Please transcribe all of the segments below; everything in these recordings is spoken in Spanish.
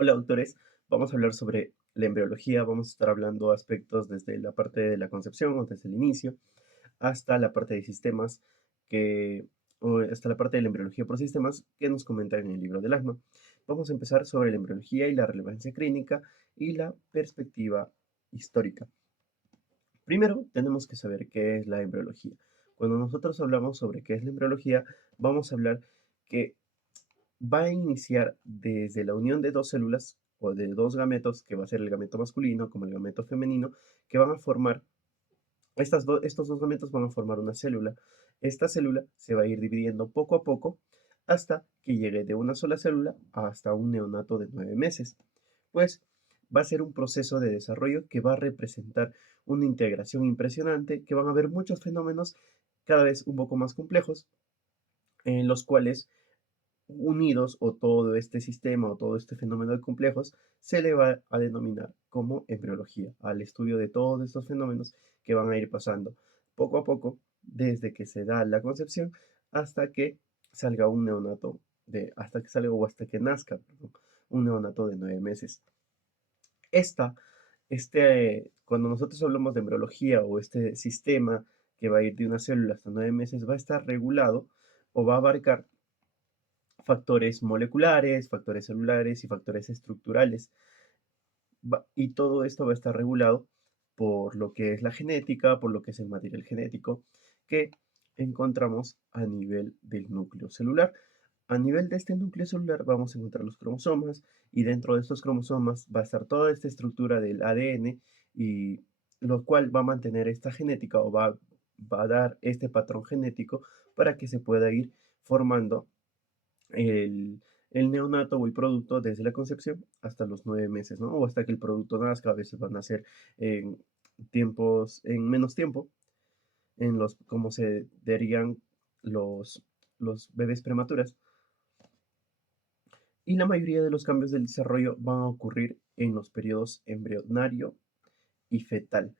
Hola, doctores. Vamos a hablar sobre la embriología. Vamos a estar hablando aspectos desde la parte de la concepción o desde el inicio hasta la parte de sistemas que, o hasta la parte de la embriología por sistemas que nos comentan en el libro del asma. Vamos a empezar sobre la embriología y la relevancia clínica y la perspectiva histórica. Primero, tenemos que saber qué es la embriología. Cuando nosotros hablamos sobre qué es la embriología, vamos a hablar que va a iniciar desde la unión de dos células o de dos gametos, que va a ser el gameto masculino como el gameto femenino, que van a formar, estos dos gametos van a formar una célula. Esta célula se va a ir dividiendo poco a poco hasta que llegue de una sola célula hasta un neonato de 9 meses. Pues va a ser un proceso de desarrollo que va a representar una integración impresionante, que van a haber muchos fenómenos cada vez un poco más complejos, en los cuales unidos o todo este sistema o todo este fenómeno de complejos se le va a denominar como embriología, al estudio de todos estos fenómenos que van a ir pasando poco a poco desde que se da la concepción hasta que salga un neonato hasta que salga o hasta que nazca, perdón, un neonato de 9 meses. Esta, cuando nosotros hablamos de embriología o este sistema que va a ir de una célula hasta 9 meses, va a estar regulado o va a abarcar factores moleculares, factores celulares y factores estructurales. Y todo esto va a estar regulado por lo que es la genética, por lo que es el material genético que encontramos a nivel del núcleo celular. A nivel de este núcleo celular vamos a encontrar los cromosomas y dentro de estos cromosomas va a estar toda esta estructura del ADN y lo cual va a mantener esta genética o va a dar este patrón genético para que se pueda ir formando el, el neonato o el producto desde la concepción hasta los 9 meses, ¿no? O hasta que el producto nazca, a veces van a ser en en menos tiempo, como se darían los, los bebés prematuras. Y la mayoría de los cambios del desarrollo van a ocurrir en los periodos embrionario y fetal.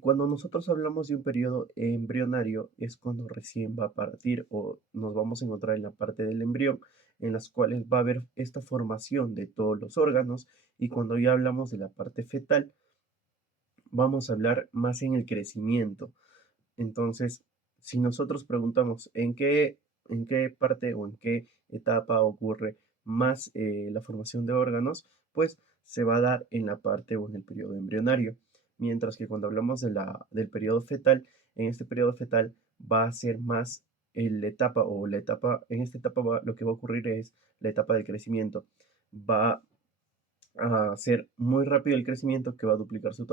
Cuando nosotros hablamos de un periodo embrionario es cuando recién va a partir o nos vamos a encontrar en la parte del embrión en las cuales va a haber esta formación de todos los órganos y cuando ya hablamos de la parte fetal vamos a hablar más en el crecimiento. Entonces, si nosotros preguntamos en qué parte o en qué etapa ocurre más la formación de órganos, pues se va a dar en la parte o en el periodo embrionario. Mientras que cuando hablamos del periodo fetal, en este periodo fetal va a ser más la etapa o la etapa, en esta etapa lo que va a ocurrir es la etapa del crecimiento. Va a ser muy rápido el crecimiento que va a duplicar su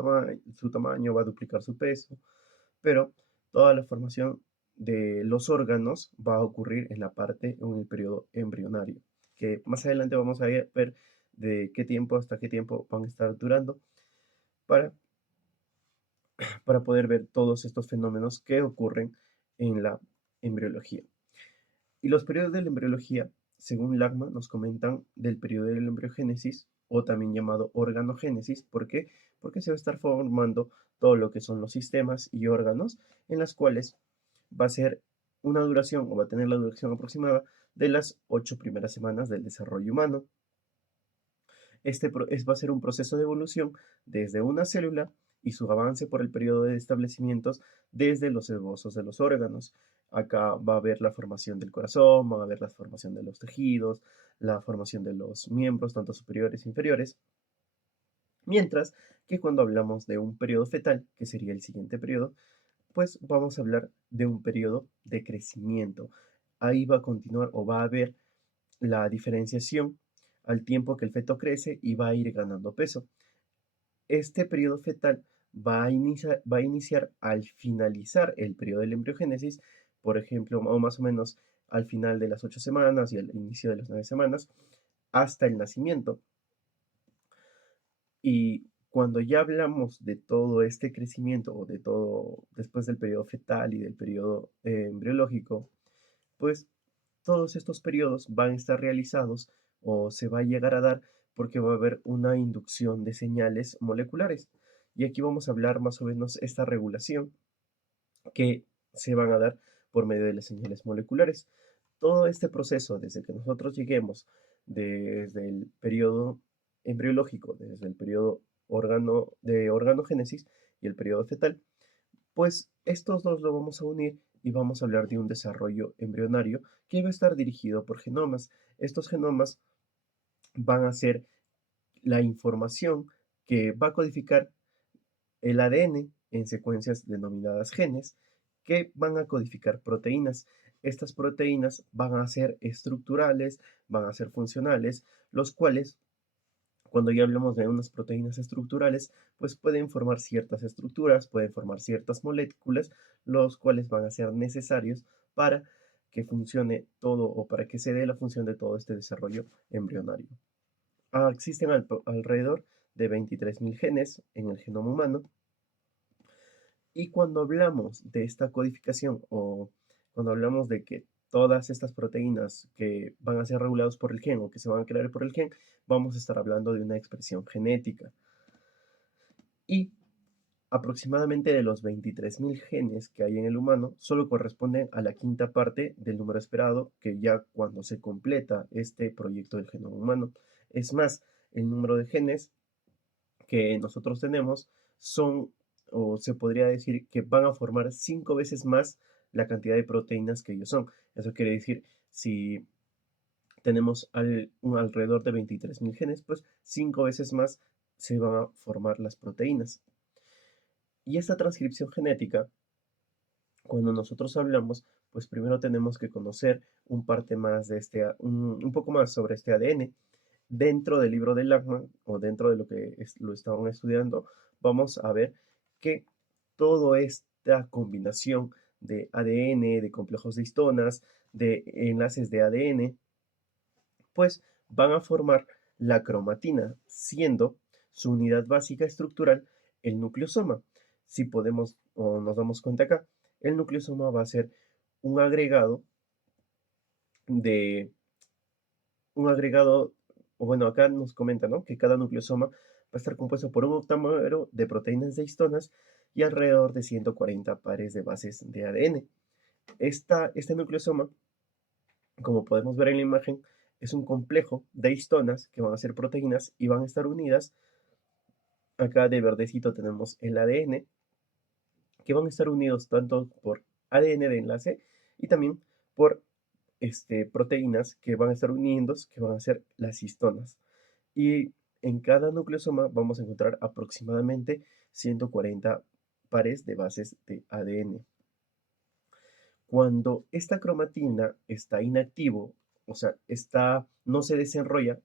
tamaño, va a duplicar su peso, pero toda la formación de los órganos va a ocurrir en la parte o en el periodo embrionario, que más adelante vamos a ver de qué tiempo hasta qué tiempo van a estar durando para, para poder ver todos estos fenómenos que ocurren en la embriología. Y los periodos de la embriología, según Lagma, nos comentan del periodo de la embriogénesis, o también llamado organogénesis. ¿Por qué? Porque se va a estar formando todo lo que son los sistemas y órganos, en las cuales va a ser una duración, o va a tener la duración aproximada de las 8 primeras semanas del desarrollo humano. Va a ser un proceso de evolución desde una célula y su avance por el periodo de establecimientos desde los esbozos de los órganos. Acá va a haber la formación del corazón, va a haber la formación de los tejidos, la formación de los miembros, tanto superiores e inferiores. Mientras que cuando hablamos de un periodo fetal, que sería el siguiente periodo, pues vamos a hablar de un periodo de crecimiento. Ahí va a continuar o va a haber la diferenciación al tiempo que el feto crece y va a ir ganando peso. Este periodo fetal va a iniciar al finalizar el periodo de la embriogénesis, por ejemplo, o más o menos al final de las 8 semanas y al inicio de las 9 semanas, hasta el nacimiento. Y cuando ya hablamos de todo este crecimiento o de todo después del periodo fetal y del periodo embriológico, pues todos estos periodos van a estar realizados o se va a llegar a dar porque va a haber una inducción de señales moleculares. Y aquí vamos a hablar más o menos esta regulación que se van a dar por medio de las señales moleculares. Todo este proceso, desde que nosotros lleguemos desde el periodo embriológico, desde el periodo de organogénesis y el periodo fetal, pues estos dos lo vamos a unir y vamos a hablar de un desarrollo embrionario que va a estar dirigido por genomas. Estos genomas van a ser la información que va a codificar el ADN en secuencias denominadas genes que van a codificar proteínas. Estas proteínas van a ser estructurales, van a ser funcionales, los cuales, cuando ya hablamos de unas proteínas estructurales, pues pueden formar ciertas estructuras, pueden formar ciertas moléculas, los cuales van a ser necesarios para que funcione todo o para que se dé la función de todo este desarrollo embrionario. Existen alrededor de 23.000 genes en el genoma humano, y cuando hablamos de esta codificación o cuando hablamos de que todas estas proteínas que van a ser reguladas por el gen o que se van a crear por el gen, vamos a estar hablando de una expresión genética. Y aproximadamente de los 23.000 genes que hay en el humano, solo corresponden a la quinta parte del número esperado, que ya cuando se completa este proyecto del genoma humano. Es más, el número de genes que nosotros tenemos son, o se podría decir que van a formar 5 veces más la cantidad de proteínas que ellos son. Eso quiere decir, si tenemos un alrededor de 23.000 genes, pues 5 veces más se van a formar las proteínas. Y esta transcripción genética, cuando nosotros hablamos, pues primero tenemos que conocer un poco más sobre este ADN. Dentro del libro de Lachman o dentro de lo que lo estaban estudiando, vamos a ver que toda esta combinación de ADN, de complejos de histonas, de enlaces de ADN, pues van a formar la cromatina, siendo su unidad básica estructural el nucleosoma. Si podemos o nos damos cuenta acá, el nucleosoma va a ser un agregado de un agregado, o bueno, acá nos comenta, ¿no? Que cada nucleosoma va a estar compuesto por un octámero de proteínas de histonas y alrededor de 140 pares de bases de ADN. Este nucleosoma, como podemos ver en la imagen, es un complejo de histonas que van a ser proteínas y van a estar unidas. Acá de verdecito tenemos el ADN, que van a estar unidos tanto por ADN de enlace y también por proteínas que van a estar unidos, que van a ser las histonas. Y en cada nucleosoma vamos a encontrar aproximadamente 140 pares de bases de ADN. Cuando esta cromatina está inactivo, o sea, no se desenrolla,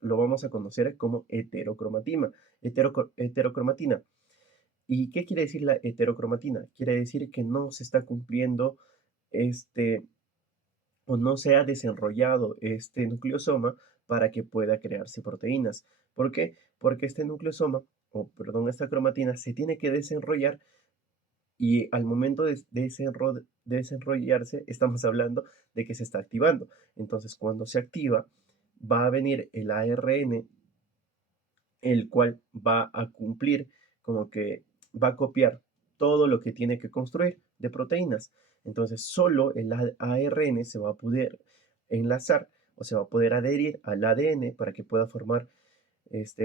lo vamos a conocer como heterocromatina. ¿Y qué quiere decir la heterocromatina? Quiere decir que no se está cumpliendo este o no se ha desenrollado este nucleosoma para que pueda crearse proteínas. ¿Por qué? Porque este nucleosoma, o perdón, esta cromatina se tiene que desenrollar y al momento de desenrollarse estamos hablando de que se está activando. Entonces, cuando se activa, va a venir el ARN, el cual va a cumplir, como que va a copiar todo lo que tiene que construir de proteínas. Entonces, solo el ARN se va a poder enlazar o se va a poder adherir al ADN para que pueda formar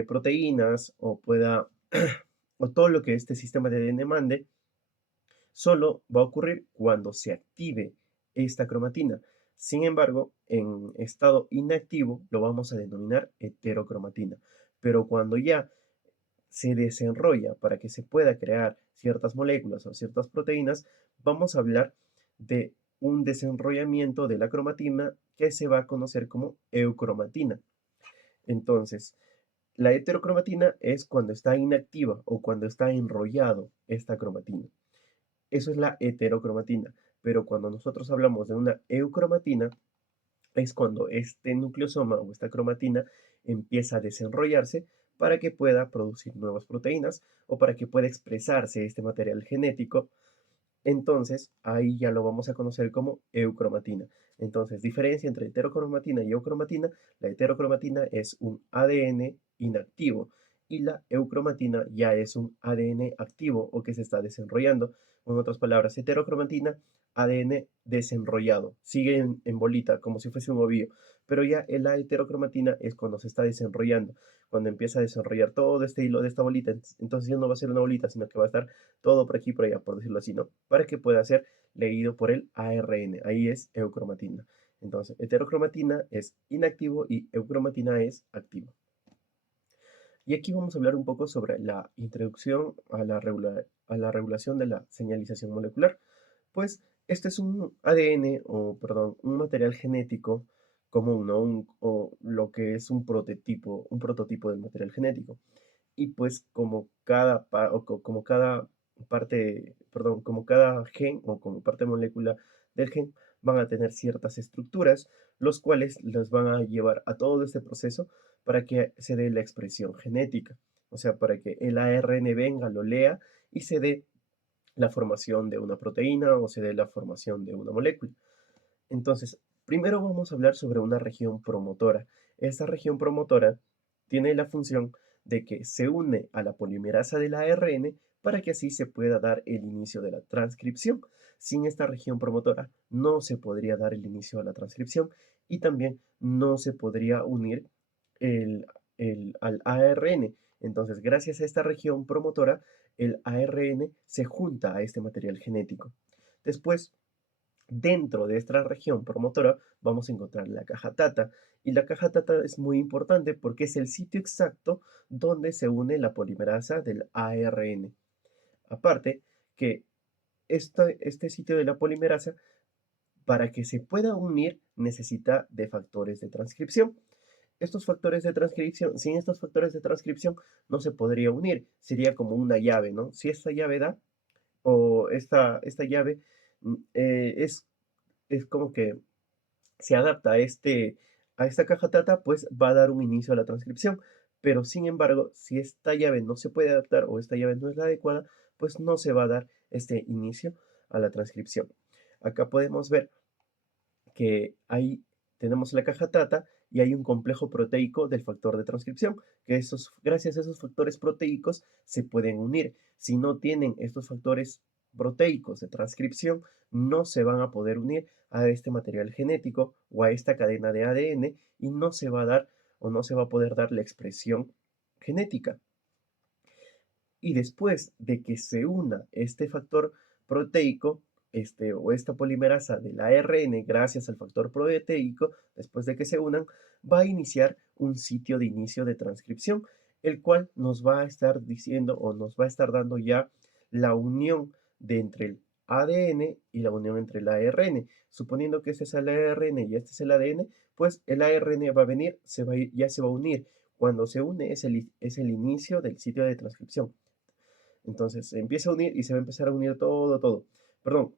proteínas o pueda, o todo lo que este sistema de ADN mande, solo va a ocurrir cuando se active esta cromatina. Sin embargo, en estado inactivo lo vamos a denominar heterocromatina. Pero cuando ya se desenrolla para que se pueda crear ciertas moléculas o ciertas proteínas, vamos a hablar de un desenrollamiento de la cromatina que se va a conocer como eucromatina. Entonces, la heterocromatina es cuando está inactiva o cuando está enrollado esta cromatina. Eso es la heterocromatina. Pero cuando nosotros hablamos de una eucromatina, es cuando este nucleosoma o esta cromatina empieza a desenrollarse para que pueda producir nuevas proteínas o para que pueda expresarse este material genético. Entonces, ahí ya lo vamos a conocer como eucromatina. Entonces, diferencia entre heterocromatina y eucromatina. La heterocromatina es un ADN inactivo y la eucromatina ya es un ADN activo o que se está desarrollando. En otras palabras, heterocromatina ADN desenrollado, sigue en bolita, como si fuese un ovillo, pero ya la heterocromatina es cuando se está desenrollando, cuando empieza a desarrollar todo este hilo de esta bolita, entonces ya no va a ser una bolita, sino que va a estar todo por aquí y por allá, por decirlo así, ¿no? Para que pueda ser leído por el ARN, ahí es eucromatina. Entonces, heterocromatina es inactivo y eucromatina es activo. Y aquí vamos a hablar un poco sobre la introducción a la regulación de la señalización molecular. Pues este es un ADN, o perdón, un material genético común, ¿no? O lo que es un prototipo del material genético. Y pues como cada parte, perdón, como cada gen o como parte molécula del gen van a tener ciertas estructuras, los cuales los van a llevar a todo este proceso para que se dé la expresión genética. O sea, para que el ARN venga, lo lea y se dé la formación de una proteína o se dé la formación de una molécula. Entonces, primero vamos a hablar sobre una región promotora. Esta región promotora tiene la función de que se une a la polimerasa del ARN para que así se pueda dar el inicio de la transcripción. Sin esta región promotora no se podría dar el inicio a la transcripción y también no se podría unir el, al ARN. Entonces, gracias a esta región promotora, el ARN se junta a este material genético. Después, dentro de esta región promotora vamos a encontrar la caja tata. Y la caja tata es muy importante porque es el sitio exacto donde se une la polimerasa del ARN. Aparte que este sitio de la polimerasa, para que se pueda unir, necesita de factores de transcripción. Estos factores de transcripción, sin estos factores de transcripción, no se podría unir. Sería como una llave, ¿no? Si esta llave da, o esta llave es como que se adapta a esta caja tata, pues va a dar un inicio a la transcripción. Pero sin embargo, si esta llave no se puede adaptar o esta llave no es la adecuada, pues no se va a dar este inicio a la transcripción. Acá podemos ver que ahí tenemos la caja tata y hay un complejo proteico del factor de transcripción, que gracias a esos factores proteicos se pueden unir. Si no tienen estos factores proteicos de transcripción, no se van a poder unir a este material genético o a esta cadena de ADN y no se va a dar o no se va a poder dar la expresión genética. Y después de que se una este factor proteico, o esta polimerasa del ARN, gracias al factor proteico, después de que se unan, va a iniciar un sitio de inicio de transcripción, el cual nos va a estar diciendo o nos va a estar dando ya la unión de entre el ADN y la unión entre el ARN. Suponiendo que este es el ARN y este es el ADN, pues el ARN va a venir, ya se va a unir. Cuando se une es el inicio del sitio de transcripción. Entonces se empieza a unir y se va a empezar a unir todo. Perdón,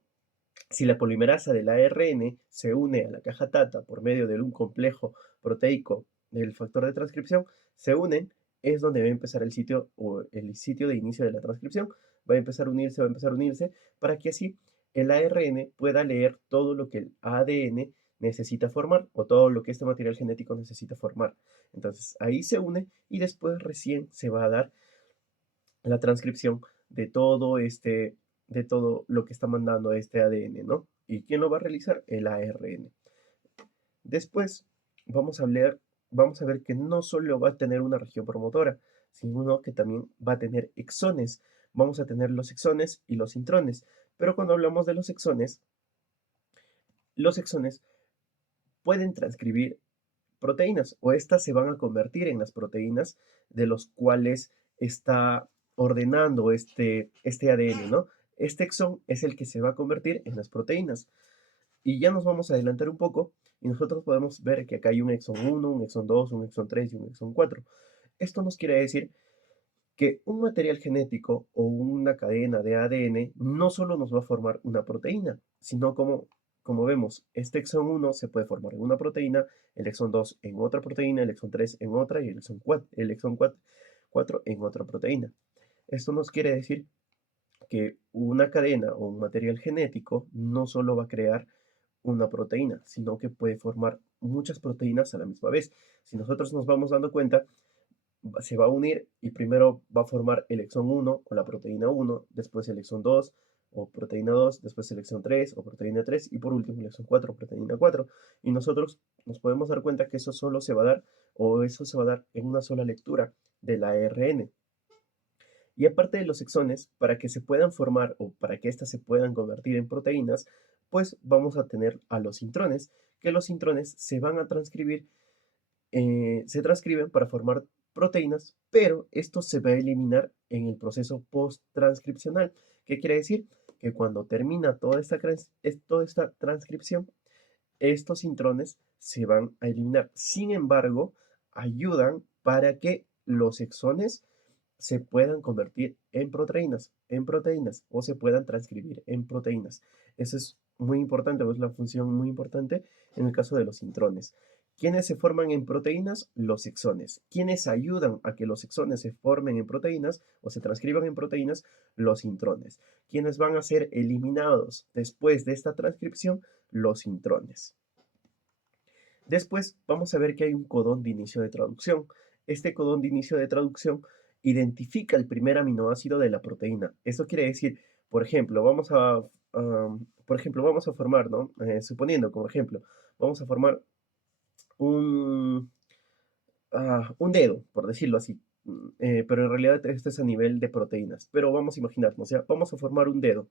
si la polimerasa del ARN se une a la caja tata por medio de un complejo proteico del factor de transcripción, se unen, es donde va a empezar el sitio o el sitio de inicio de la transcripción. Va a empezar a unirse, para que así el ARN pueda leer todo lo que el ADN necesita formar o todo lo que este material genético necesita formar. Entonces ahí se une y después recién se va a dar la transcripción de todo lo que está mandando este ADN, ¿no? ¿Y quién lo va a realizar? El ARN. Después vamos a ver que no solo va a tener una región promotora, sino que también va a tener exones. Vamos a tener los exones y los intrones. Pero cuando hablamos de los exones pueden transcribir proteínas o estas se van a convertir en las proteínas de los cuales está ordenando este ADN, ¿no? Este exón es el que se va a convertir en las proteínas. Y ya nos vamos a adelantar un poco y nosotros podemos ver que acá hay un exón 1, un exón 2, un exón 3 y un exón 4. Esto nos quiere decir que un material genético o una cadena de ADN no solo nos va a formar una proteína, sino como vemos, este exón 1 se puede formar en una proteína, el exón 2 en otra proteína, el exón 3 en otra y el exón 4 en otra proteína. Esto nos quiere decir que una cadena o un material genético no solo va a crear una proteína, sino que puede formar muchas proteínas a la misma vez. Si nosotros nos vamos dando cuenta, se va a unir y primero va a formar el exón 1 o la proteína 1, después el exón 2, o proteína 2, después selección 3 o proteína 3 y por último selección 4 proteína 4. Y nosotros nos podemos dar cuenta que eso solo se va a dar o eso se va a dar en una sola lectura del ARN. Y aparte de los exones, para que se puedan formar o para que éstas se puedan convertir en proteínas, pues vamos a tener a los intrones, que los intrones se van a transcribir, se transcriben para formar proteínas, pero esto se va a eliminar en el proceso post-transcripcional. ¿Qué quiere decir? Que cuando termina toda esta transcripción, estos intrones se van a eliminar. Sin embargo, ayudan para que los exones se puedan convertir en proteínas o se puedan transcribir en proteínas. Eso es muy importante, es la función muy importante en el caso de los intrones. ¿Quiénes se forman en proteínas? Los exones. ¿Quiénes ayudan a que los exones se formen en proteínas o se transcriban en proteínas? Los intrones. ¿Quiénes van a ser eliminados después de esta transcripción? Los intrones. Después vamos a ver que hay un codón de inicio de traducción. Este codón de inicio de traducción identifica el primer aminoácido de la proteína. Esto quiere decir, por ejemplo, vamos a formar, ¿no? Suponiendo, como ejemplo, vamos a formar un, un dedo, por decirlo así. Pero en realidad esto es a nivel de proteínas. Pero vamos a imaginarnos, ¿ya? Vamos a formar un dedo.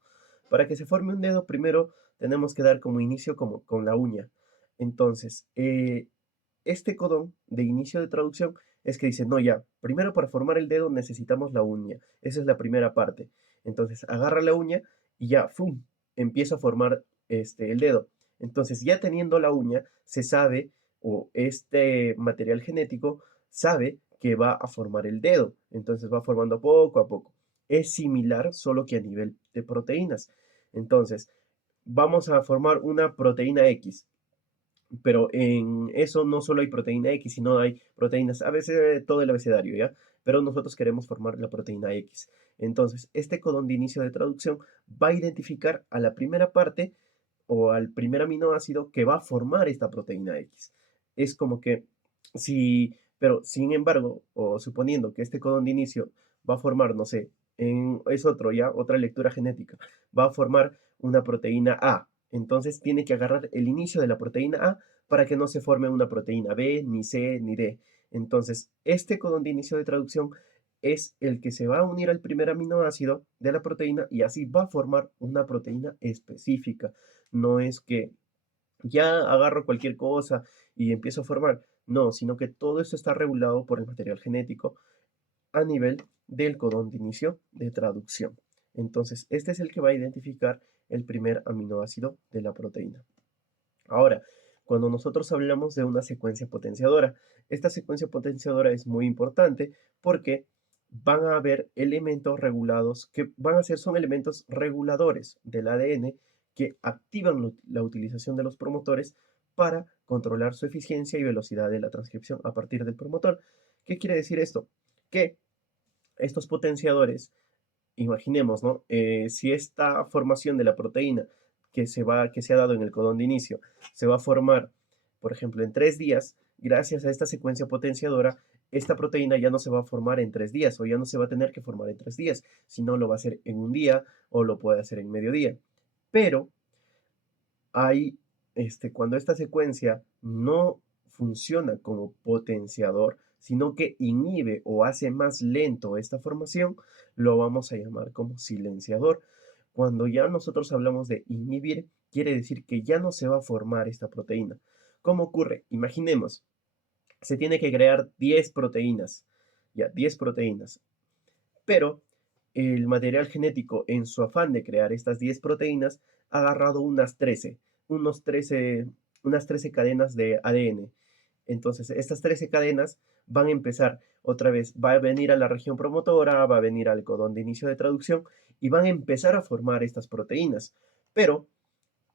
Para que se forme un dedo, primero tenemos que dar como inicio como con la uña. Entonces, este codón de inicio de traducción es que dice, no, ya, primero para formar el dedo necesitamos la uña. Esa es la primera parte. Entonces, agarra la uña y ya, ¡fum!, empieza a formar el dedo. Entonces, ya teniendo la uña, se sabe, o este material genético sabe que va a formar el dedo. Entonces, va formando poco a poco. Es similar, solo que a nivel de proteínas. Entonces, vamos a formar una proteína X, pero en eso no solo hay proteína X, sino hay proteínas, a veces todo el abecedario, ¿ya? Pero nosotros queremos formar la proteína X. Entonces, este codón de inicio de traducción va a identificar a la primera parte o al primer aminoácido que va a formar esta proteína X. Es como que si, pero sin embargo, o suponiendo que este codón de inicio va a formar, no sé, es otro ya, otra lectura genética, va a formar una proteína A. Entonces tiene que agarrar el inicio de la proteína A para que no se forme una proteína B, ni C, ni D. Entonces, este codón de inicio de traducción es el que se va a unir al primer aminoácido de la proteína y así va a formar una proteína específica. No es que ya agarro cualquier cosa y empiezo a formar. No, sino que todo esto está regulado por el material genético a nivel del codón de inicio de traducción. Entonces, este es el que va a identificar el primer aminoácido de la proteína. Ahora, cuando nosotros hablamos de una secuencia potenciadora, esta secuencia potenciadora es muy importante porque van a haber elementos regulados que van a ser, son elementos reguladores del ADN que activan la utilización de los promotores para controlar su eficiencia y velocidad de la transcripción a partir del promotor. ¿Qué quiere decir esto? Que estos potenciadores, imaginemos, ¿no? Si esta formación de la proteína que se ha dado en el codón de inicio se va a formar, por ejemplo, en 3 días, gracias a esta secuencia potenciadora, esta proteína ya no se va a formar en 3 días o ya no se va a tener que formar en 3 días, sino lo va a hacer en un día o lo puede hacer en mediodía. Pero hay, cuando esta secuencia no funciona como potenciador, sino que inhibe o hace más lento esta formación, lo vamos a llamar como silenciador. Cuando ya nosotros hablamos de inhibir, quiere decir que ya no se va a formar esta proteína. ¿Cómo ocurre? Imaginemos, se tiene que crear 10 proteínas, ya, 10 proteínas, pero el material genético, en su afán de crear estas 10 proteínas, ha agarrado unos 13, unas 13 cadenas de ADN. Entonces, estas 13 cadenas van a empezar otra vez, va a venir a la región promotora, va a venir al codón de inicio de traducción y van a empezar a formar estas proteínas. Pero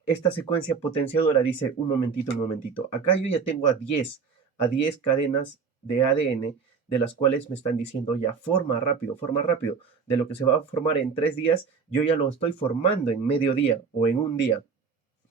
esta secuencia potenciadora dice, un momentito, acá yo ya tengo a 10 cadenas de ADN de las cuales me están diciendo ya forma rápido, de lo que se va a formar en 3 días, yo ya lo estoy formando en medio día o en un día,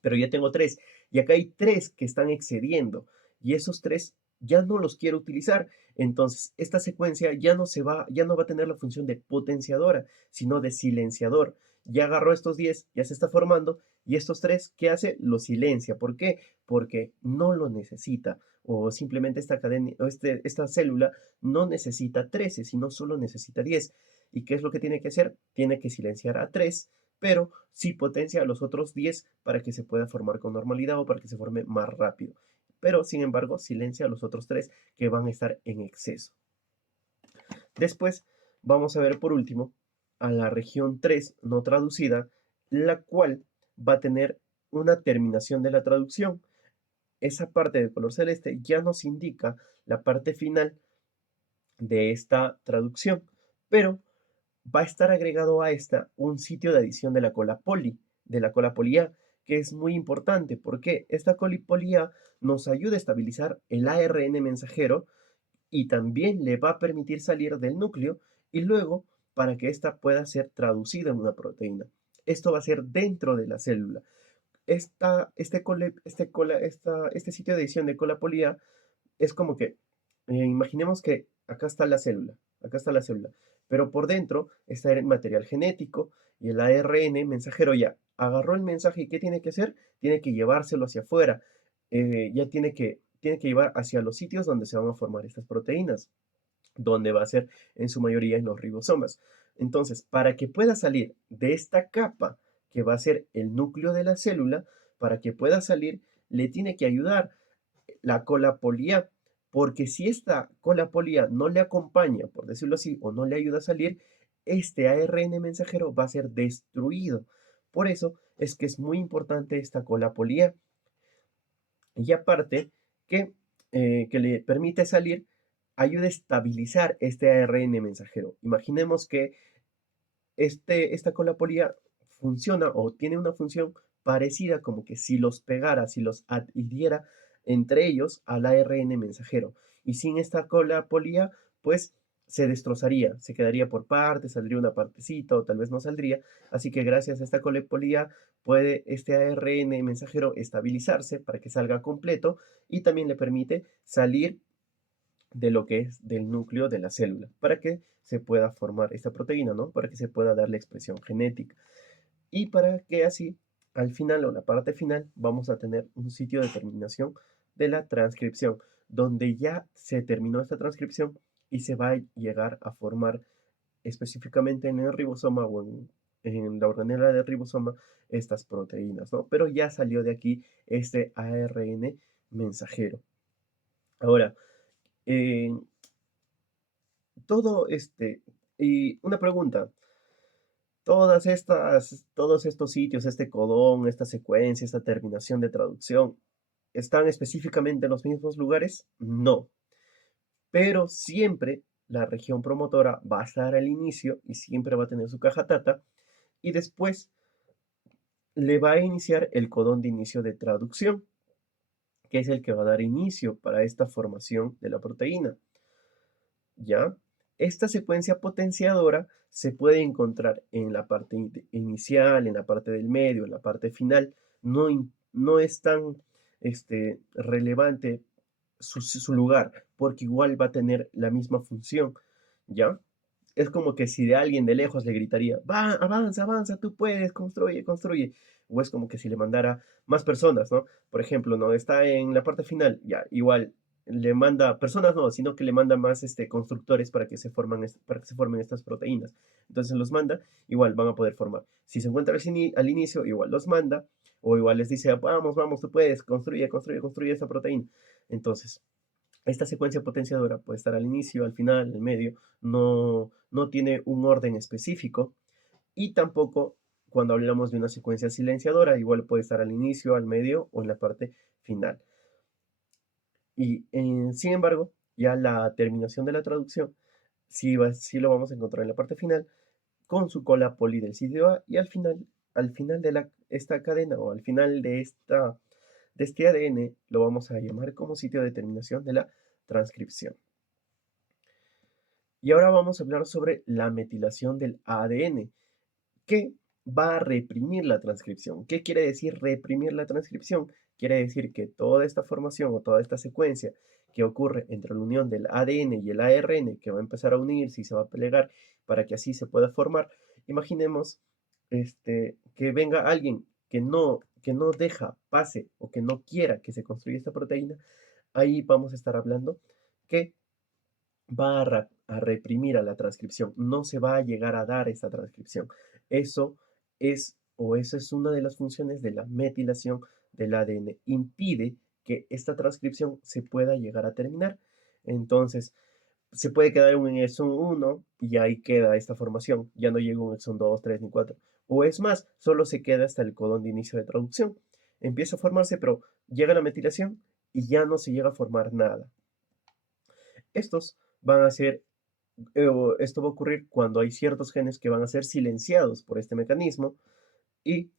pero ya tengo tres, y acá hay tres que están excediendo, y esos tres ya no los quiero utilizar, entonces esta secuencia ya no va a tener la función de potenciadora, sino de silenciador, ya agarró estos 10, ya se está formando, y estos 3, ¿qué hace? Lo silencia. ¿Por qué? Porque no lo necesita, o simplemente esta cadena, o esta célula no necesita 13, sino solo necesita 10. ¿Y qué es lo que tiene que hacer? Tiene que silenciar a 3, pero sí potencia a los otros 10 para que se pueda formar con normalidad o para que se forme más rápido. Pero, sin embargo, silencia a los otros 3 que van a estar en exceso. Después vamos a ver por último a la región 3 no traducida, la cual va a tener una terminación de la traducción. Esa parte de color celeste ya nos indica la parte final de esta traducción, pero va a estar agregado a esta un sitio de adición de la cola poli, de la cola poli A, que es muy importante porque esta cola poli A nos ayuda a estabilizar el ARN mensajero y también le va a permitir salir del núcleo y luego para que ésta pueda ser traducida en una proteína. Esto va a ser dentro de la célula. Este sitio de edición de cola polía es como que, imaginemos que acá está la célula, pero por dentro está el material genético y el ARN mensajero ya agarró el mensaje y ¿qué tiene que hacer? Tiene que llevárselo hacia afuera, ya tiene que llevar hacia los sitios donde se van a formar estas proteínas, donde va a ser en su mayoría en los ribosomas. Entonces, para que pueda salir de esta capa que va a ser el núcleo de la célula, para que pueda salir, le tiene que ayudar la cola polía, porque si esta cola polía no le acompaña, por decirlo así, o no le ayuda a salir, este ARN mensajero va a ser destruido. Por eso es que es muy importante esta cola polía. Y aparte que le permite salir, ayuda a estabilizar este ARN mensajero. Imaginemos que esta cola polía funciona o tiene una función parecida como que si los pegara, si los adhiriera entre ellos al ARN mensajero. Y sin esta cola polía, pues se destrozaría, se quedaría por partes, saldría una partecita o tal vez no saldría. Así que gracias a esta cola polía puede este ARN mensajero estabilizarse para que salga completo y también le permite salir de lo que es del núcleo de la célula, para que se pueda formar esta proteína, ¿no? Para que se pueda dar la expresión genética. Y para que así, al final o la parte final, vamos a tener un sitio de terminación de la transcripción, donde ya se terminó esta transcripción y se va a llegar a formar específicamente en el ribosoma o en la organela del ribosoma estas proteínas, ¿no? Pero ya salió de aquí este ARN mensajero. Ahora, eh, todo y una pregunta, todos estos sitios, este codón, esta secuencia, esta terminación de traducción, ¿están específicamente en los mismos lugares? No, pero siempre la región promotora va a estar al inicio y siempre va a tener su caja tata y después le va a iniciar el codón de inicio de traducción, que es el que va a dar inicio para esta formación de la proteína. ¿Ya? Esta secuencia potenciadora se puede encontrar en la parte inicial, en la parte del medio, en la parte final. No es tan relevante su lugar, porque igual va a tener la misma función, ¿ya? Es como que si de alguien de lejos le gritaría, va, avanza, avanza, tú puedes, construye, construye. O es como que si le mandara más personas, ¿no? Por ejemplo, ¿no? Está en la parte final, ya, igual le manda, personas no, sino que le manda más constructores para que para que se formen estas proteínas. Entonces los manda, igual van a poder formar. Si se encuentra al inicio, igual los manda, o igual les dice, vamos, vamos, tú puedes, construye, construye, construye esta proteína. Entonces, esta secuencia potenciadora puede estar al inicio, al final, en medio, no tiene un orden específico y tampoco cuando hablamos de una secuencia silenciadora, igual puede estar al inicio, al medio o en la parte final. Y sin embargo, ya la terminación de la traducción sí lo vamos a encontrar en la parte final con su cola poli del sitio A y al final de esta cadena o al final de este ADN lo vamos a llamar como sitio de terminación de la transcripción. Y ahora vamos a hablar sobre la metilación del ADN, que va a reprimir la transcripción. ¿Qué quiere decir reprimir la transcripción? Quiere decir que toda esta formación o toda esta secuencia que ocurre entre la unión del ADN y el ARN, que va a empezar a unirse y se va a plegar para que así se pueda formar, imaginemos que venga alguien que no deja pase o que no quiera que se construya esta proteína, ahí vamos a estar hablando que va a reprimir a la transcripción, no se va a llegar a dar esa transcripción. Eso esa es una de las funciones de la metilación del ADN, impide que esta transcripción se pueda llegar a terminar. Entonces, se puede quedar un exón 1 y ahí queda esta formación, ya no llega un exón 2, 3 ni 4. O es más, solo se queda hasta el codón de inicio de traducción. Empieza a formarse, pero llega la metilación y ya no se llega a formar nada. Estos van a ser, esto va a ocurrir cuando hay ciertos genes que van a ser silenciados por este mecanismo y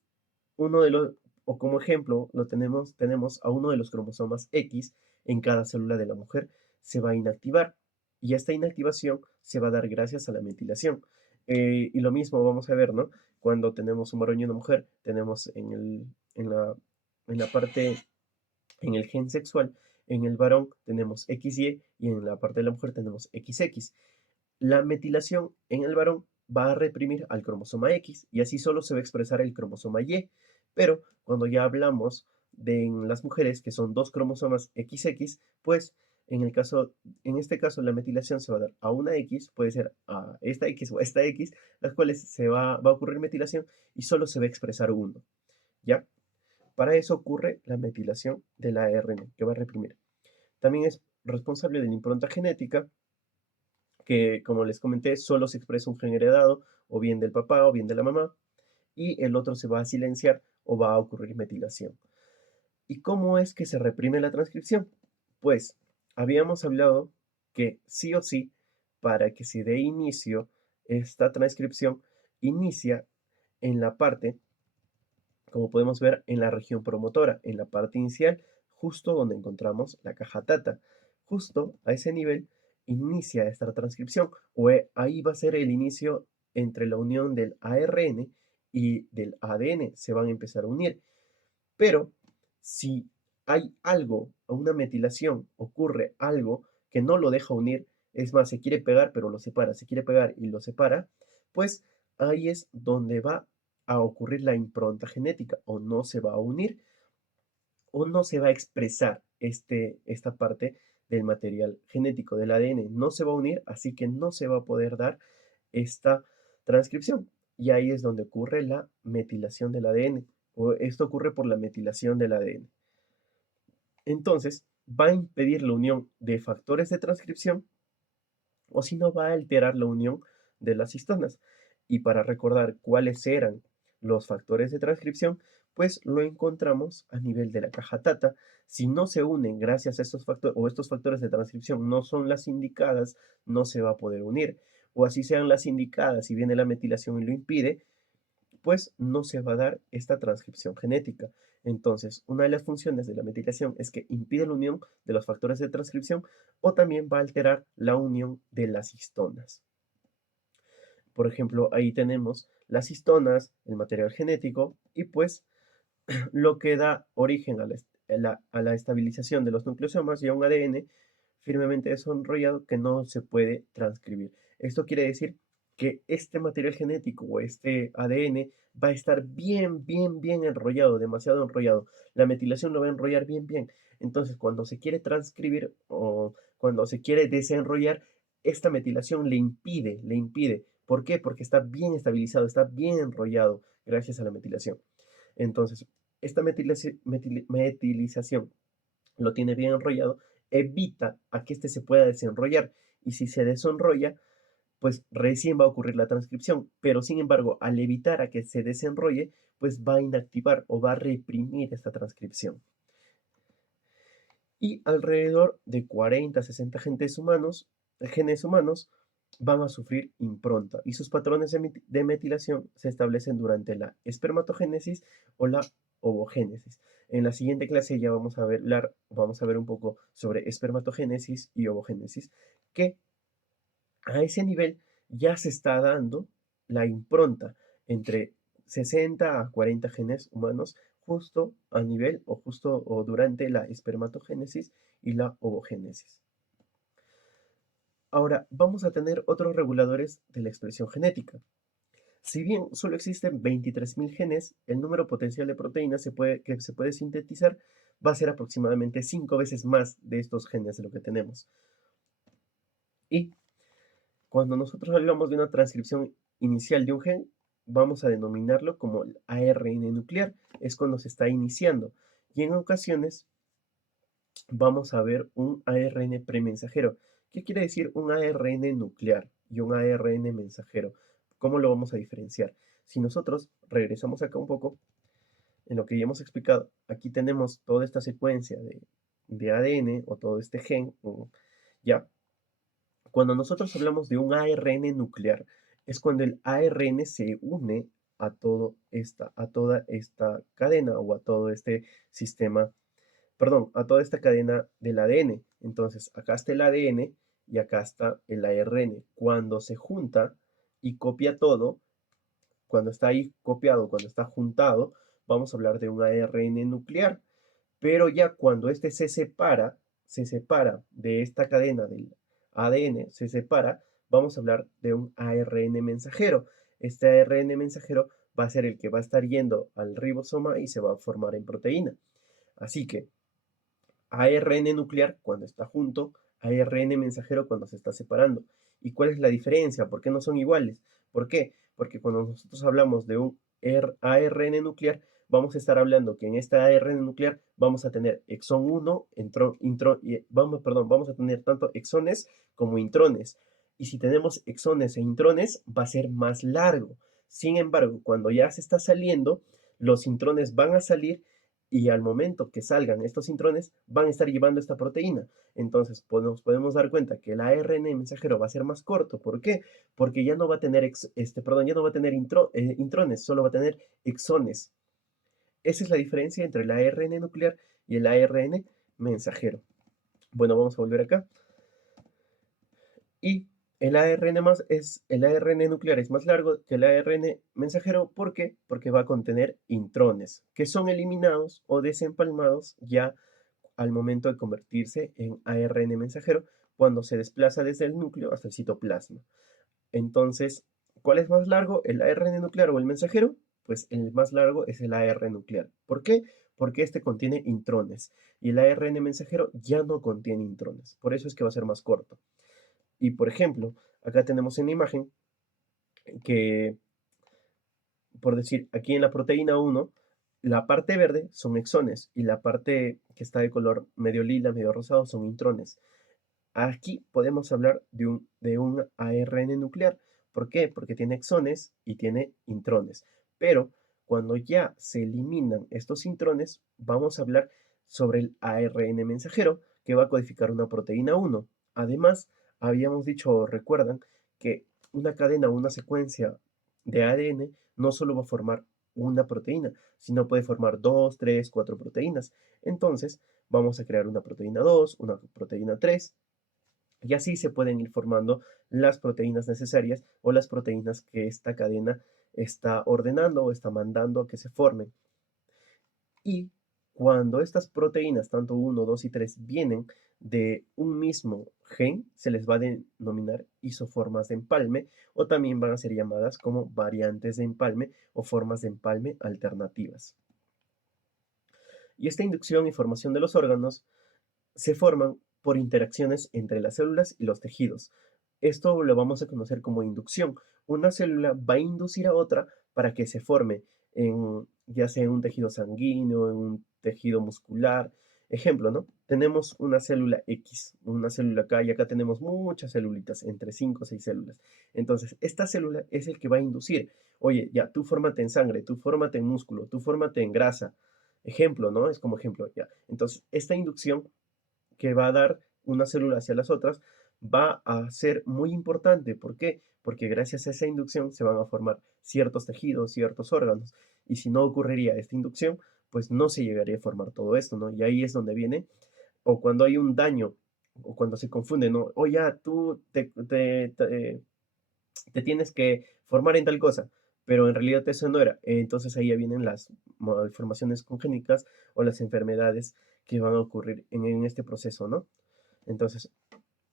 uno de los, o como ejemplo, tenemos a uno de los cromosomas X en cada célula de la mujer, se va a inactivar y esta inactivación se va a dar gracias a la metilación. Y lo mismo vamos a ver, ¿no? Cuando tenemos un varón y una mujer, tenemos en la parte en el gen sexual, en el varón tenemos XY y en la parte de la mujer tenemos XX. La metilación en el varón va a reprimir al cromosoma X y así solo se va a expresar el cromosoma Y. Pero cuando ya hablamos de en las mujeres, que son dos cromosomas XX, pues en este caso la metilación se va a dar a una X, puede ser a esta X o a esta X, las cuales va a ocurrir metilación y solo se va a expresar uno, ¿ya? Para eso ocurre la metilación del ARN, que va a reprimir. También es responsable de la impronta genética, que como les comenté, solo se expresa un gen heredado, o bien del papá o bien de la mamá, y el otro se va a silenciar o va a ocurrir metilación. ¿Y cómo es que se reprime la transcripción? Pues habíamos hablado que sí o sí, para que se dé inicio esta transcripción, inicia en la parte, como podemos ver, en la región promotora, en la parte inicial, justo donde encontramos la caja tata. Justo a ese nivel inicia esta transcripción, o ahí va a ser el inicio entre la unión del ARN y del ADN, se van a empezar a unir. Pero si hay algo, una metilación, ocurre algo que no lo deja unir, es más, se quiere pegar pero lo separa, se quiere pegar y lo separa, pues ahí es donde va a ocurrir la impronta genética, o no se va a unir, o no se va a expresar esta parte del material genético del ADN. No se va a unir, así que no se va a poder dar esta transcripción. Y ahí es donde ocurre la metilación del ADN, o esto ocurre por la metilación del ADN. Entonces, va a impedir la unión de factores de transcripción o si no va a alterar la unión de las histonas. Y para recordar cuáles eran los factores de transcripción, pues lo encontramos a nivel de la caja tata. Si no se unen gracias a estos factores o estos factores de transcripción no son las indicadas, no se va a poder unir. O así sean las indicadas y viene la metilación y lo impide, pues no se va a dar esta transcripción genética. Entonces, una de las funciones de la metilación es que impide la unión de los factores de transcripción o también va a alterar la unión de las histonas. Por ejemplo, ahí tenemos las histonas, el material genético y pues lo que da origen a la estabilización de los nucleosomas y a un ADN firmemente desenrollado que no se puede transcribir. Esto quiere decir que este material genético o este ADN va a estar bien enrollado, demasiado enrollado. La metilación lo va a enrollar bien. Entonces, cuando se quiere transcribir o cuando se quiere desenrollar, esta metilación le impide. ¿Por qué? Porque está bien estabilizado, está bien enrollado gracias a la metilación. Entonces, esta metilización lo tiene bien enrollado, evita a que éste se pueda desenrollar. Y si se desenrolla, pues recién va a ocurrir la transcripción. Pero sin embargo, al evitar a que se desenrolle, pues va a inactivar o va a reprimir esta transcripción. Y alrededor de 40 a 60 genes humanos van a sufrir impronta y sus patrones de metilación se establecen durante la espermatogénesis o la ovogénesis. En la siguiente clase ya vamos a ver un poco sobre espermatogénesis y ovogénesis, que a ese nivel ya se está dando la impronta entre 60 a 40 genes humanos justo a nivel o justo o durante la espermatogénesis y la ovogénesis. Ahora, vamos a tener otros reguladores de la expresión genética. Si bien solo existen 23.000 genes, el número potencial de proteínas que se puede sintetizar va a ser aproximadamente 5 veces más de estos genes de lo que tenemos. Y cuando nosotros hablamos de una transcripción inicial de un gen, vamos a denominarlo como el ARN nuclear. Es cuando se está iniciando. Y en ocasiones vamos a ver un ARN premensajero. ¿Qué quiere decir un ARN nuclear y un ARN mensajero? ¿Cómo lo vamos a diferenciar? Si nosotros regresamos acá un poco, en lo que ya hemos explicado, aquí tenemos toda esta secuencia de ADN o todo este gen, ya. Cuando nosotros hablamos de un ARN nuclear, es cuando el ARN se une a toda esta cadena o a todo este sistema, perdón, a toda esta cadena del ADN. Entonces, acá está el ADN y acá está el ARN. Cuando se junta y copia todo, cuando está ahí copiado, cuando está juntado, vamos a hablar de un ARN nuclear. Pero ya cuando este se separa de esta cadena del ADN, se separa, vamos a hablar de un ARN mensajero. Este ARN mensajero va a ser el que va a estar yendo al ribosoma y se va a formar en proteína. Así que ARN nuclear cuando está junto, ARN mensajero cuando se está separando. ¿Y cuál es la diferencia? ¿Por qué no son iguales? ¿Por qué? Porque cuando nosotros hablamos de un ARN nuclear, vamos a estar hablando que en este ARN nuclear vamos a tener exón 1, vamos a tener tanto exones como intrones. Y si tenemos exones e intrones, va a ser más largo. Sin embargo, cuando ya se está saliendo, los intrones van a salir y al momento que salgan estos intrones van a estar llevando esta proteína. Entonces nos podemos dar cuenta que el ARN mensajero va a ser más corto. ¿Por qué? Porque ya no va a tener, ya no va a tener intrones, solo va a tener exones. Esa es la diferencia entre el ARN nuclear y el ARN mensajero. Bueno, vamos a volver acá. Y el ARN nuclear es más largo que el ARN mensajero. ¿Por qué? Porque va a contener intrones, que son eliminados o desempalmados ya al momento de convertirse en ARN mensajero cuando se desplaza desde el núcleo hasta el citoplasma. Entonces, ¿cuál es más largo, el ARN nuclear o el mensajero? Pues el más largo es el ARN nuclear. ¿Por qué? Porque este contiene intrones y el ARN mensajero ya no contiene intrones. Por eso es que va a ser más corto. Y por ejemplo, acá tenemos en la imagen que, por decir, aquí en la proteína 1, la parte verde son exones y la parte que está de color medio lila, medio rosado son intrones. Aquí podemos hablar de un ARN nuclear. ¿Por qué? Porque tiene exones y tiene intrones. Pero cuando ya se eliminan estos intrones, vamos a hablar sobre el ARN mensajero que va a codificar una proteína 1. Además, habíamos dicho, recuerdan, que una cadena o una secuencia de ADN no solo va a formar una proteína, sino puede formar 2, 3, 4 proteínas. Entonces, vamos a crear una proteína 2, una proteína 3, y así se pueden ir formando las proteínas necesarias o las proteínas que esta cadena está ordenando o está mandando a que se formen. Y cuando estas proteínas, tanto 1, 2 y 3, vienen de un mismo gen, se les va a denominar isoformas de empalme o también van a ser llamadas como variantes de empalme o formas de empalme alternativas. Y esta inducción y formación de los órganos se forman por interacciones entre las células y los tejidos. Esto lo vamos a conocer como inducción. Una célula va a inducir a otra para que se forme ya sea en un tejido sanguíneo, en un tejido muscular. Ejemplo, ¿no? Tenemos una célula X, una célula acá y acá tenemos muchas celulitas, entre 5 o 6 células. Entonces, esta célula es el que va a inducir. Oye, ya, tú fórmate en sangre, tú fórmate en músculo, tú fórmate en grasa. Ejemplo, ¿no? Es como ejemplo, ya. Entonces, esta inducción que va a dar una célula hacia las otras va a ser muy importante. ¿Por qué? Porque gracias a esa inducción se van a formar ciertos tejidos, ciertos órganos. Y si no ocurriría esta inducción, pues no se llegaría a formar todo esto, ¿no? Y ahí es donde viene, o cuando hay un daño, o cuando se confunde, ¿no? O ya tú te tienes que formar en tal cosa, pero en realidad eso no era. Entonces ahí ya vienen las malformaciones congénitas o las enfermedades que van a ocurrir en este proceso, ¿no? Entonces,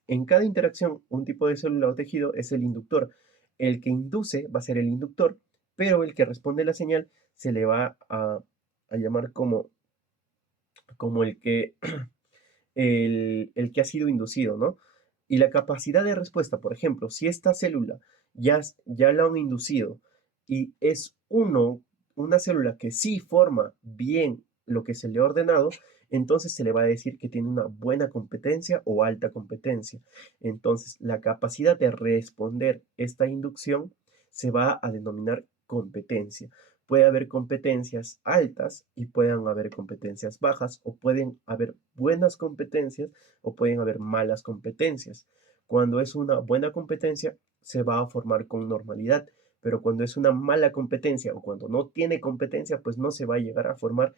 en cada interacción, un tipo de célula o tejido es el inductor. El que induce va a ser el inductor, pero el que responde la señal se le va a llamar como el que ha sido inducido, ¿no? Y la capacidad de respuesta, por ejemplo, si esta célula ya la han inducido y es una célula que sí forma bien lo que se le ha ordenado, entonces se le va a decir que tiene una buena competencia o alta competencia. Entonces, la capacidad de responder esta inducción se va a denominar competencia. Puede haber competencias altas y pueden haber competencias bajas, o pueden haber buenas competencias o pueden haber malas competencias. Cuando es una buena competencia, se va a formar con normalidad, pero cuando es una mala competencia o cuando no tiene competencia, pues no se va a llegar a formar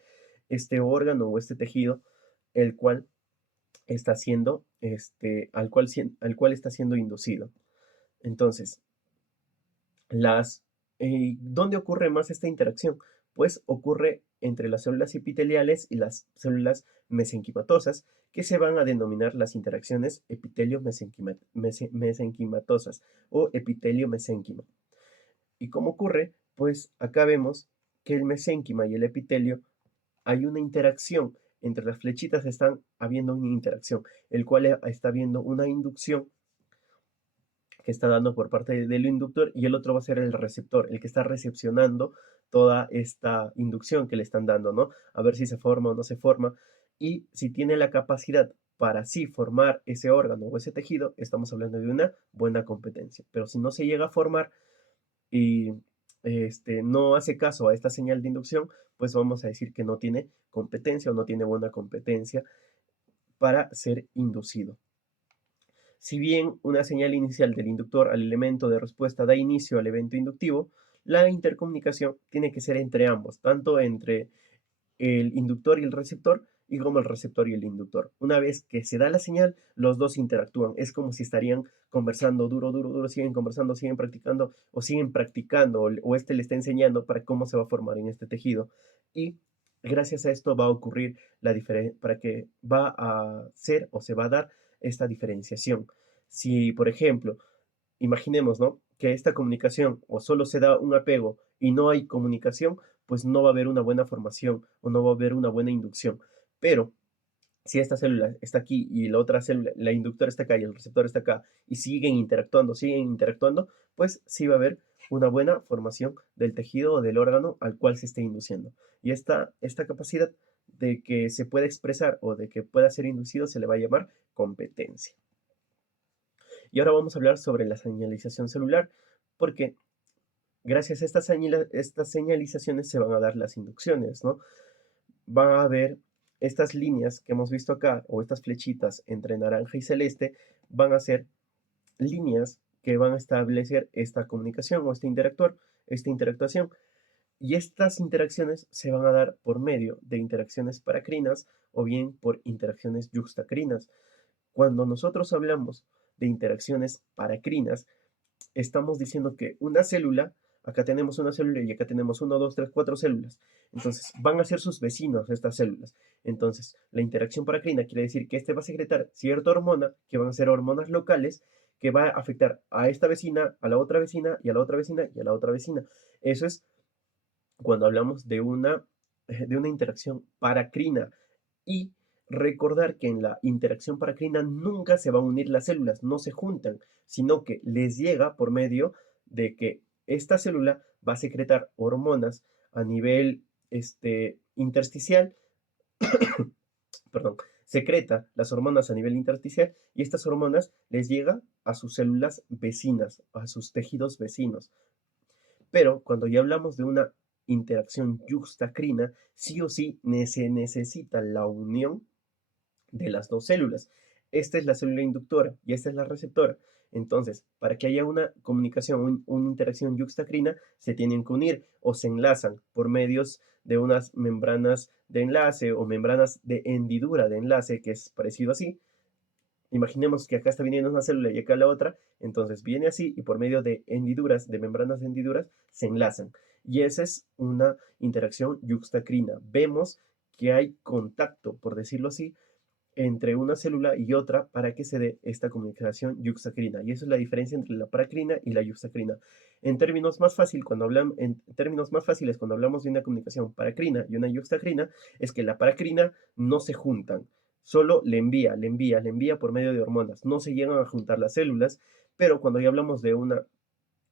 este órgano o este tejido, el cual está siendo, al cual está siendo inducido. Entonces, ¿dónde ocurre más esta interacción? Pues ocurre entre las células epiteliales y las células mesenquimatosas, que se van a denominar las interacciones epitelio-mesenquimatosas o epitelio-mesénquima. ¿Y cómo ocurre? Pues acá vemos que el mesénquima y el epitelio hay una interacción. Entre las flechitas están habiendo una interacción, el cual está habiendo una inducción que está dando por parte del inductor, y el otro va a ser el receptor, el que está recepcionando toda esta inducción que le están dando, ¿no? A ver si se forma o no se forma, y si tiene la capacidad para así formar ese órgano o ese tejido, estamos hablando de una buena competencia. Pero si no se llega a formar y no hace caso a esta señal de inducción, pues vamos a decir que no tiene competencia o no tiene buena competencia para ser inducido. Si bien una señal inicial del inductor al elemento de respuesta da inicio al evento inductivo, la intercomunicación tiene que ser entre ambos, tanto entre el inductor y el receptor, y como el receptor y el inductor. Una vez que se da la señal, los dos interactúan. Es como si estarían conversando duro, duro, duro, siguen conversando, siguen practicando, o le está enseñando para cómo se va a formar en este tejido. Y gracias a esto va a ocurrir la diferencia, para que va a ser o se va a dar esta diferenciación. Si, por ejemplo, imaginemos, ¿no?, que esta comunicación o solo se da un apego y no hay comunicación, pues no va a haber una buena formación o no va a haber una buena inducción. Pero si esta célula está aquí y la otra célula, la inductora está acá y el receptor está acá, y siguen interactuando, pues sí va a haber una buena formación del tejido o del órgano al cual se esté induciendo. Y esta capacidad de que se pueda expresar o de que pueda ser inducido se le va a llamar competencia. Y ahora vamos a hablar sobre la señalización celular, porque gracias a estas señalizaciones se van a dar las inducciones, ¿no? Va a haber estas líneas que hemos visto acá, o estas flechitas entre naranja y celeste, van a ser líneas que van a establecer esta comunicación o esta interactuación. Y estas interacciones se van a dar por medio de interacciones paracrinas o bien por interacciones yuxtacrinas. Cuando nosotros hablamos de interacciones paracrinas, estamos diciendo que una célula, acá tenemos una célula y acá tenemos 1, 2, 3, 4 células. Entonces, van a ser sus vecinos estas células. Entonces, la interacción paracrina quiere decir que este va a secretar cierta hormona, que van a ser hormonas locales, que va a afectar a esta vecina, a la otra vecina, y a la otra vecina, y a la otra vecina. Eso es cuando hablamos de una interacción paracrina. Y recordar que en la interacción paracrina nunca se van a unir las células, no se juntan, sino que les llega por medio de que esta célula va a secretar hormonas a nivel intersticial, perdón, secreta las hormonas a nivel intersticial, y estas hormonas les llega a sus células vecinas, a sus tejidos vecinos. Pero cuando ya hablamos de una interacción yuxtacrina, sí o sí se necesita la unión de las dos células. Esta es la célula inductora y esta es la receptora. Entonces, para que haya una comunicación, una interacción yuxtacrina, se tienen que unir o se enlazan por medios de unas membranas de enlace o membranas de hendidura de enlace, que es parecido así. Imaginemos que acá está viniendo una célula y acá la otra, entonces viene así y por medio de hendiduras, de membranas de hendiduras, se enlazan. Y esa es una interacción yuxtacrina. Vemos que hay contacto, por decirlo así, entre una célula y otra para que se dé esta comunicación yuxtacrina. Y eso es la diferencia entre la paracrina y la yuxtacrina. En términos más fáciles, cuando hablamos de una comunicación paracrina y una yuxtacrina, es que la paracrina no se juntan, solo le envía por medio de hormonas, no se llegan a juntar las células, pero cuando ya hablamos de una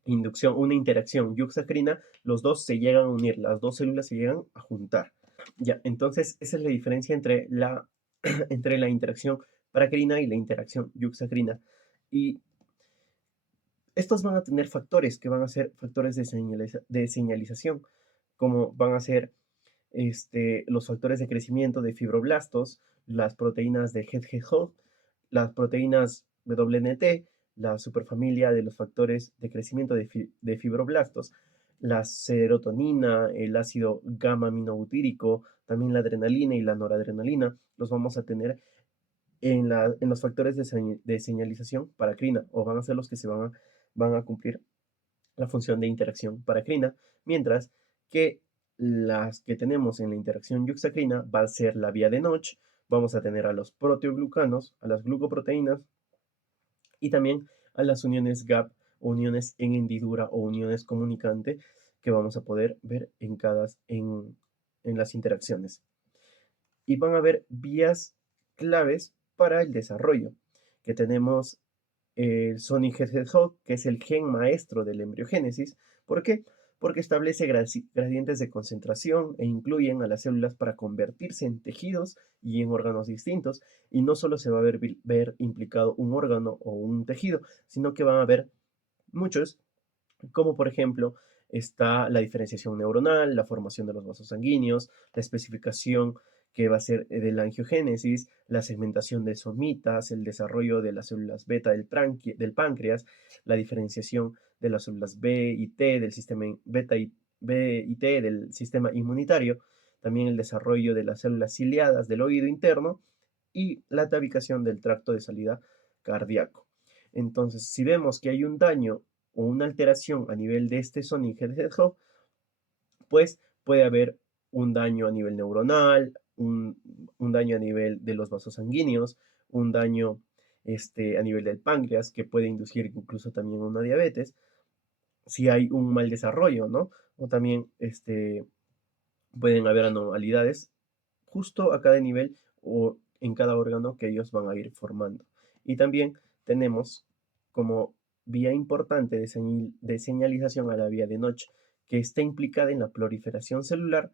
interacción yuxtacrina, los dos se llegan a unir, las dos células se llegan a juntar. Ya, entonces esa es la diferencia entre entre la interacción paracrina y la interacción yuxtacrina. Y estos van a tener factores que van a ser factores de señalización, como van a ser los factores de crecimiento de fibroblastos, las proteínas de Hedgehog, las proteínas WNT, la superfamilia de los factores de crecimiento de fibroblastos, la serotonina, el ácido gamma aminobutírico, también la adrenalina y la noradrenalina, los vamos a tener en los factores de señalización paracrina, o van a ser los que van a cumplir la función de interacción paracrina, mientras que las que tenemos en la interacción yuxtacrina va a ser la vía de Notch, vamos a tener a los proteoglucanos, a las glucoproteínas y también a las uniones GAP, uniones en hendidura o uniones comunicante que vamos a poder ver en las interacciones. Y van a haber vías claves para el desarrollo, que tenemos el Sonic Hedgehog, que es el gen maestro de la embriogénesis. ¿Por qué? Porque establece gradientes de concentración e incluyen a las células para convertirse en tejidos y en órganos distintos. Y no solo se va a ver implicado un órgano o un tejido, sino que van a haber muchos, como por ejemplo está la diferenciación neuronal, la formación de los vasos sanguíneos, la especificación que va a ser de la angiogénesis, la segmentación de somitas, el desarrollo de las células beta del páncreas, la diferenciación de las células B y T del sistema B y T del sistema inmunitario, también el desarrollo de las células ciliadas del oído interno y la tabicación del tracto de salida cardíaco. Entonces, si vemos que hay un daño o una alteración a nivel de este Sonic Hedgehog, pues puede haber un daño a nivel neuronal, un daño a nivel de los vasos sanguíneos, un daño a nivel del páncreas, que puede inducir incluso también una diabetes, si hay un mal desarrollo, ¿no? O también pueden haber anormalidades justo a cada nivel o en cada órgano que ellos van a ir formando. Y también tenemos como vía importante de señalización a la vía de Notch, que está implicada en la proliferación celular,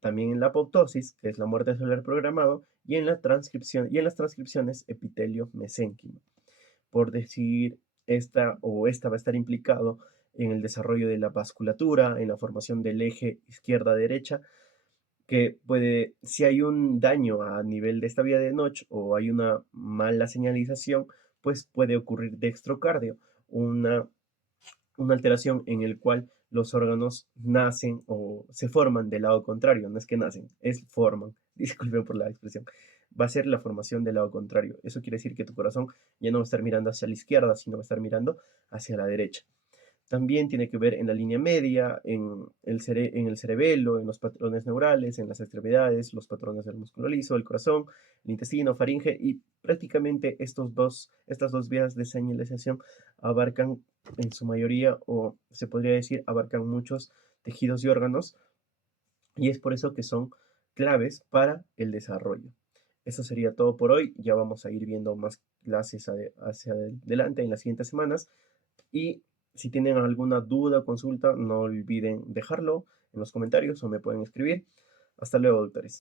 también en la apoptosis, que es la muerte celular programado, y en la transcripción y en las transcripciones epitelio-mesénquimo. Por decir, esta va a estar implicado en el desarrollo de la vasculatura, en la formación del eje izquierda-derecha, que puede, si hay un daño a nivel de esta vía de Notch o hay una mala señalización, pues puede ocurrir dextrocardio, una, una alteración en el cual los órganos nacen o se forman del lado contrario, no es que nacen, es forman, disculpen por la expresión, va a ser la formación del lado contrario. Eso quiere decir que tu corazón ya no va a estar mirando hacia la izquierda, sino va a estar mirando hacia la derecha. También tiene que ver en la línea media, en el cerebelo, en los patrones neurales, en las extremidades, los patrones del músculo liso, el corazón, el intestino, faringe, y prácticamente estas dos vías de señalización abarcan en su mayoría, o se podría decir, abarcan muchos tejidos y órganos, y es por eso que son claves para el desarrollo. Eso sería todo por hoy. Ya vamos a ir viendo más clases hacia adelante en las siguientes semanas. Y si tienen alguna duda o consulta, no olviden dejarlo en los comentarios o me pueden escribir. Hasta luego, doctores.